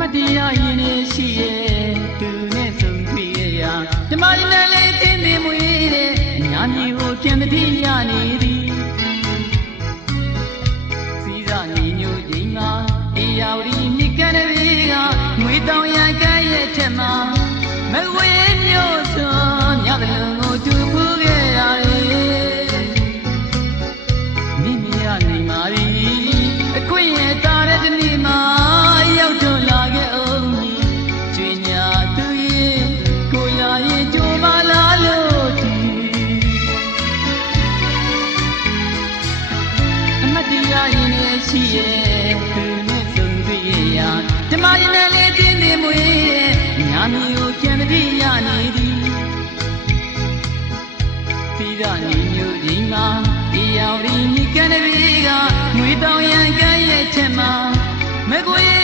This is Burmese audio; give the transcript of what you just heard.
မတရားရင်နဲ့ရှိရဲ့သူနဲ့ဆုံးတွေ့ရဓမ္မရည်နဲ့လေးတင်းနေမွေးတဲ့အညာမျိုးကိုပြန်တတိရနေသည်စီးစာညီညွတ်ခြင်းမှာတရားဝတီမြစ်ကမ်းတွေကငွေတောင်ရကဲ့ရဲ့ထက်မှာမဝေးမျိုးစွာညတလုံးကိုတူဖူးခဲ့ရတယ်နိမရနိုင်ပါပြီအခွင့်ရဲ့တာတဲ့ဒီနေ့မှာရောက်တော့လာခဲ့အောင်ကျွေညာသူရဲ့ကိုလာရဲ့ကြိုးပါလာလို့ဒီအမတရားရင်နဲ့ရှိရဲ့သူနဲ့ဆုံးတွေ့ရဓမ္မရင်နဲ့လေးတင်းနေမွေးတဲ့ညာမျိုးကိုပြန်တတိရနေသည်သီရညီညွတ်ခြင်းမှာတရားဝတီမြစ်ကမ်းတွေကငွေတောင်ရန်ကဲ့ရဲ့ချက်မှာမကွေ